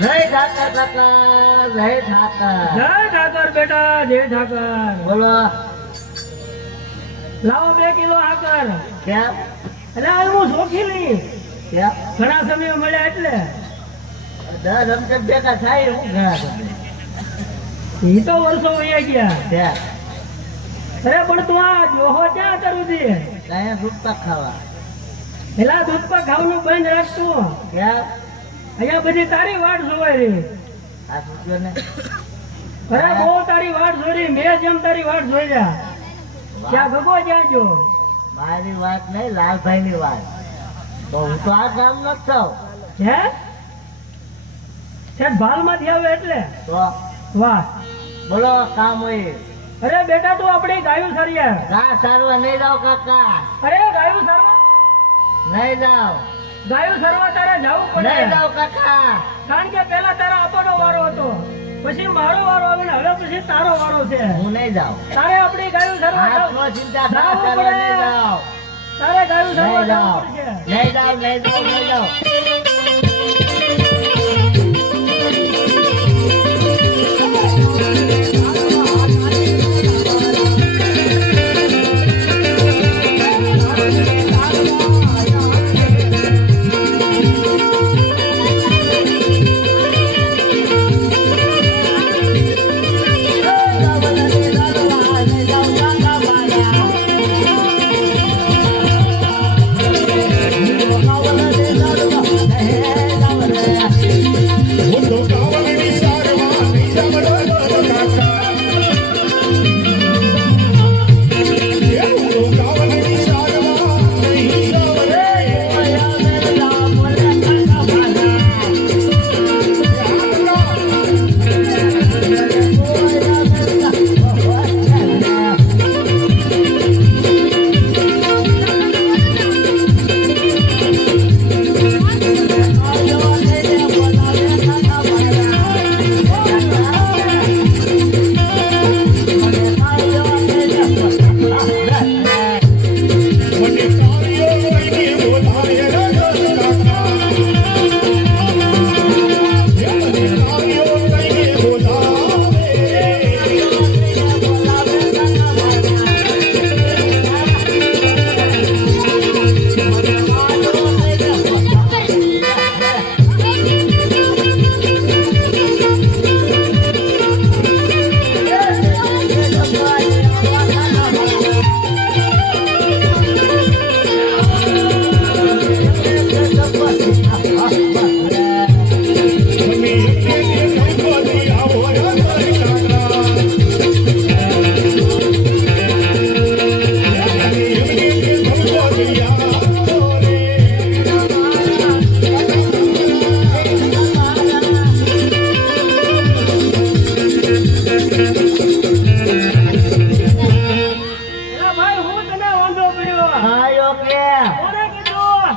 જય ઠાકર કાકા, જય ઠાકર. જય ઠાકર બેટા, જય ઠાકર. બોલો. લાવો 2 કિલો આકર. કેમ? એટલે હું શોખી નહીં, કેમ? ઘણા સમય મળ્યા એટલે. 10 રમકત ભેગા થાય હું ઘણા સમય. ઈ તો વર્ષો વયા ગયા. કેમ? અરે પણ તું આ જોહો ક્યાં કરું છે? કાંઈ રૂપા ખાવા. પેલા દૂધ પર ખાવાનું બંધ રાખતું. કેમ? અહીંયા બધી તારી વાટ જોવાય રહી. આ પૂછ્યો ને. અરે બહુ તારી વાટ જોઈ, મેં જેમ તારી વાટ જોઈ રહ્યા. ત્યાં ગગો જ્યાં જો. મારી વાત નહીં, લાલભાઈ ની વાત. તો હું તો આ ગામ નો જ છું. હે શેઠ ભાલ માંથી આવે એટલે? તો વાહ. બોલો કામ હોય. અરે બેટા તું આપણી ગાયું સરિયા. ઘા સારવા નહીં જાવ કાકા. અરે ગાયું સરવા, નહીં જાવ. ગાયું સરવા તારે જવું પડે. નહીં જાવ કાકા. કારણ કે પેલા તારા અપાનો વારો હતો, પછી મારો વારો આવે ને હવે પછી તારો વારો છે. હું નહીં જાઉં. તારે આપણી ગાયું સરવા હાથ નો ચિંતા ઘા સારવા નહીં જાવ. તારે ગાયું સરવા નહીં જાવ. જવું પડશે. નહીં જાવ, નહીં જાવ, નહીં જાવ.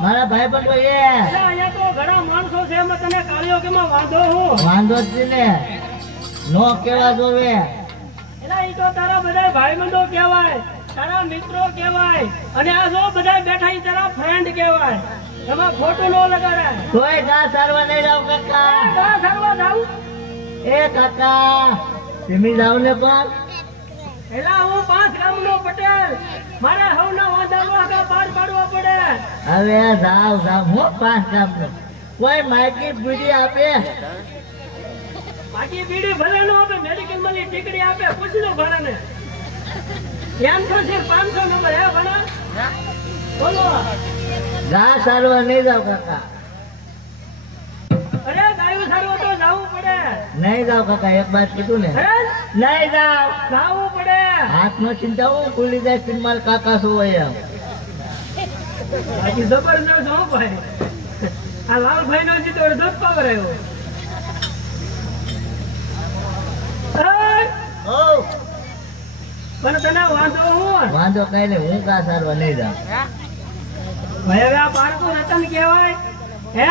મારા ભાઈ પણ કહીએ અહીંયા તો ઘણા માણસો છે, એમાં તને કાળિયો કેમાં વાંધો હું? વાંધો જ ને નો કેવા જોવે. એલા ઈ તો તારા બધા ભાઈબંધો કહેવાય, તારા મિત્રો કહેવાય, અને આ જો બધા બેઠા ઈ તારા ફ્રેન્ડ કહેવાય. એમાં ખોટું ન લગાડાય. તોય ગા સારવા નહીં જાવ કાકા. ગા સારવા જાઉં? એ કાકા તમે જાવ ને પણ. એલા હું 5 ગામનો પટેલ, મારે હવના વાંધાનો આગા પાર પાડવા પડે. હવે જાવ જાવ હું 5 ગામનો. કોઈ માઇકી બીડી આપે? બાકી બીડી ભલે નો આપે, મેડિકલ માં ટીકડી આપે. પૂછી લો ભાણાને. એમ તો છે 500 નંબર હે ભાણા? બોલો. ગા સારવા નહીં જાવ કાકા. અરે ગાયું સારવા તો જાવું પડે. નહીં જાવ કાકા, એક વાત કીધું ને. હે? નહીં જાવ. જાવું પડે. હાથ નો ચિંતા હું ભૂલી જાય સિંમાલ કાકા શું હોય એમ. બાકી જબરદસ્ત હો ભાઈ. આ લાલભાઈ નો જીતો અડધો જ પાવર આવ્યો. પણ તને વાંધો હું? વાંધો કઈ નહીં, હું ગા સારવા નહીં જાવ. ભાઈ હવે આ બાળકો રતન કહેવાય હે?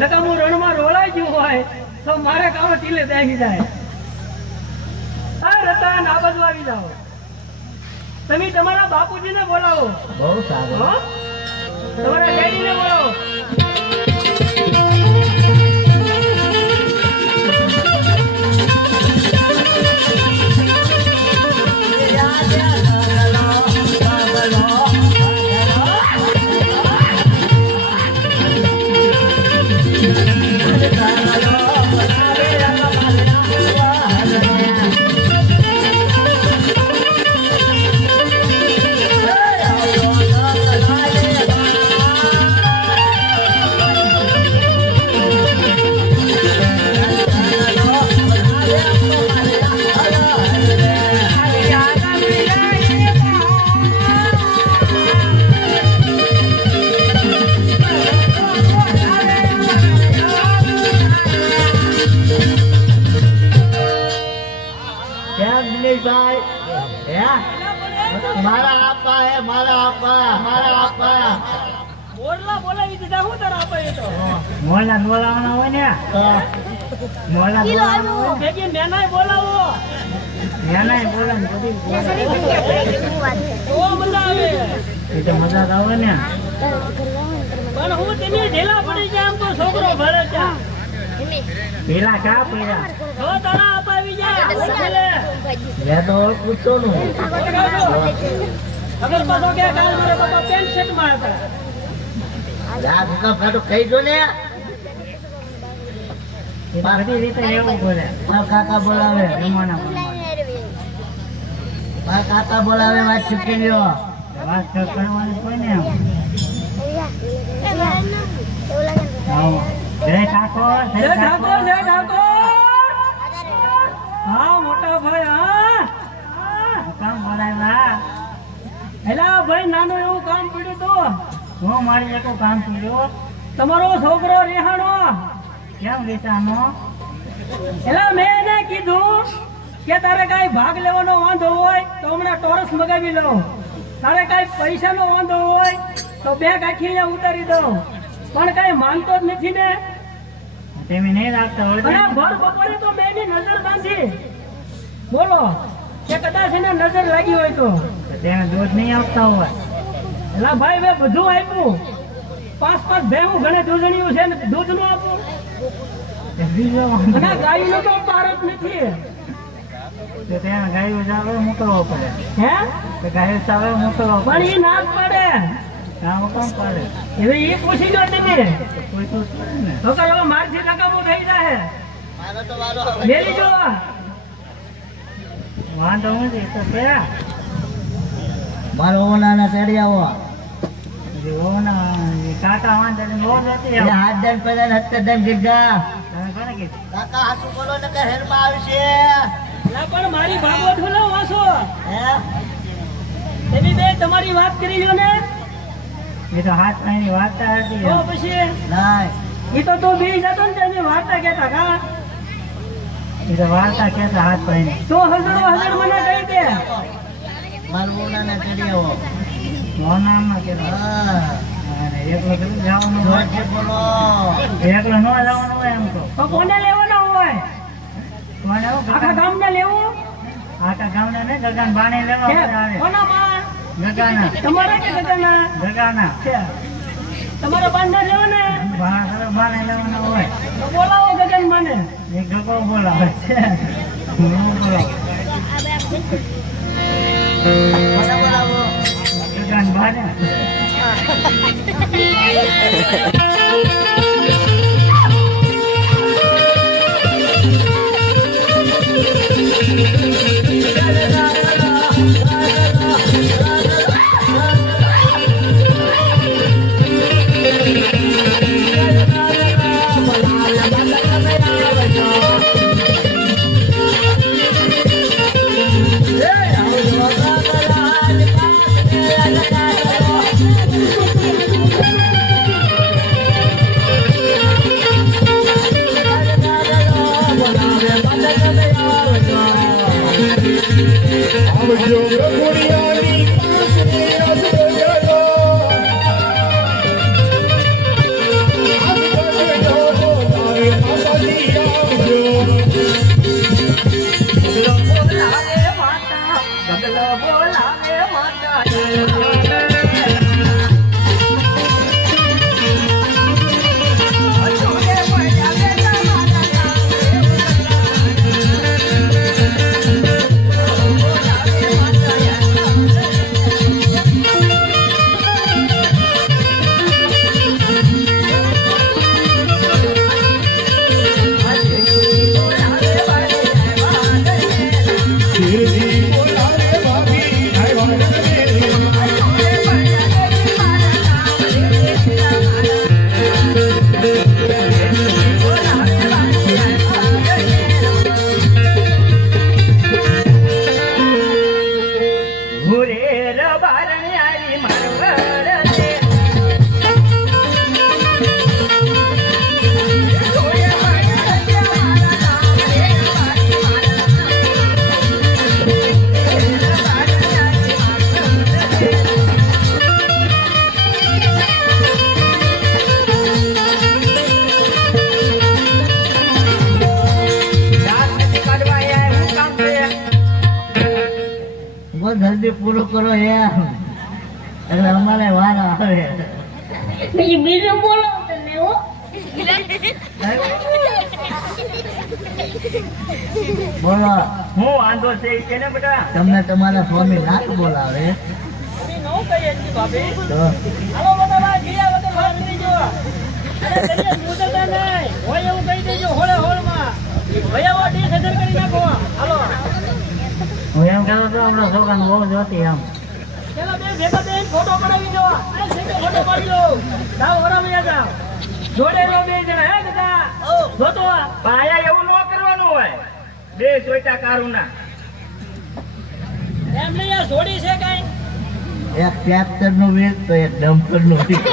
નકા હું રણમાં રોલાઈ ગયું હોય તો મારે કામ ટીલે બેસી જાય. હા રતન આ બાજુ આવી જાઓ. તમે તમારા બાપુજીને બોલાવો. બહુ સારું. હો? તમારા ડેડીને બોલાવો. રમેશભાઈ હે મારા આપા હે મારા આપા બોરલા બોલાવી દીધા હું તારા આપે તો મોલા બોલાવવાના હોય ને મોલા બોલાવવાના હોય ભેગી મેનાય બોલાવો મેનાય બોલાવ બધી તો મજા આવે એ તો મજા જ આવે ને પણ હું તેની ઢેલા પડી જાય આમ તો છોકરો ભરે ત્યાં પેલા કા પેલા જો તારા અપાવી જાય મેં તો પૂછતો નું અગર પાછો કે કાલ મારે બાપા પેન્ટ શર્ટ માં હતા યાર તો ફેટો કહી દો ને બધી રીતે એવું બોલે મારા કાકા બોલાવે મારા કાકા બોલાવે વાત ચૂકી લ્યો વાત કરવાની કોઈ ને જય ઠાકોર જય ઠાકોર જય ઠાકોર હા મોટા ભાઈ હા કામ બોલાવ્યા એલા ભાઈ નાનું એવું કામ પડ્યું તો હું મારી એક કામ કર્યો તમારો છોકરો રેહાણો કેમ વેચાનો એલા મેં એને કીધું કે તારે કાંઈ ભાગ લેવાનો વાંધો હોય તો હમણાં ટોરસ મગાવી લો તારે કાંઈ પૈસાનો વાંધો હોય તો બેગ આખી અહીંયા ઉતારી દઉં પણ કાંઈ માનતો જ નથી ને તમે નહીં રાખતા હોય અને ભર બપોરે તો મેં એની નજર બાંધી બોલો કે કદાચ એને નજર લાગી હોય તો તેને દૂધ નહીં આપતા હોય એલા ભાઈ મેં બધું આપ્યું 5 ભેહું ઘણે દૂધણીયું છે ને દૂધ નું આપું બીજો અને ગાયનો તો પાર જ નથી તો તેને ગાયો જાવે મોકલવો પડે હે તો ગાયો જાવે મોકલવો પણ પડે એ ના જ પાડે કામ કામ પડે હવે એ પૂછી લો તમે કોઈ તો ને તો કે હવે મારથી નકામું થઈ જાય મારો તો વારો લઈ લીજો વાંધો હું છે તો કે મારો ઓનાના ચડિયાવો ઓના કાકા વાંધો ને નો જતી હાથ દન પેલા હત્તે દન ગીગા તમે કોને કીધું કાકા હાસુ બોલો ને કે હેરમાં આવશે ના પણ મારી ભાગવત બોલો વાસો હે તમે બે તમારી વાત કરી લો ને એ તો હાથ ની વાર્તા હતી તો પછી ના એ તો તું બી જતો ને તેની વાર્તા કહેતા કા એ તો વાર્તા કેતા હાથ પાઈને તો હજડો હજડ મને કહી દે મારું ઓનાના ચડિયાવો ઓનામાં કે હા અને એકલો કેમ જવાનું હોય બોલો એકલો નો જવાનું હોય એમ તો તો કોને લેવાનો હોય કોને આખા ગામને લેવું આખા ગામને ને ગગન બાણે લેવા પડે આવે કોનામાં ગગાના તમારે કે ગગના ગગાના છે તમારે બાંધા લેવો ને બાણે લેવાના હોય તો બોલાવો ગગન મને એક ગગો બોલાવે છે હું બોલાવો કોને બોલાવો ગગન બાણે જલ્દી પૂરું કરો એમ એટલે અમારે વાર આવે બીજું બોલો તમે હો બોલો હું વાંધો છે ઈ કેને બેટા તમને તમારા સ્વામી નાક બોલાવે નો કહીએ જી ભાભી તો હાલો બધા વાત જીયા વગર વાત કરી જો અરે કઈએ મુદતા નહીં હોય એવું કહી દેજો હોળે હોળમાં ભયાવો ડીશ હજાર કરી નાખો હાલો હું એમ કહેતો હતો આપણો છોકરાને બહુ જોતી એમ ચલો બે ભેગા બેન ફોટો પડાવી દો આ સીધો ફોટો પાડી લો જાઓ વરામિયા જાઓ જોડે રો બે જણા હે દાદા જોતો પાયા એવું ન કરવાનું હોય બે સોયટા કારુના એમ નહીં આ જોડી છે કઈ એક ટ્રેક્ટર નું વેચ તો એક ડમ્પર નું વેચ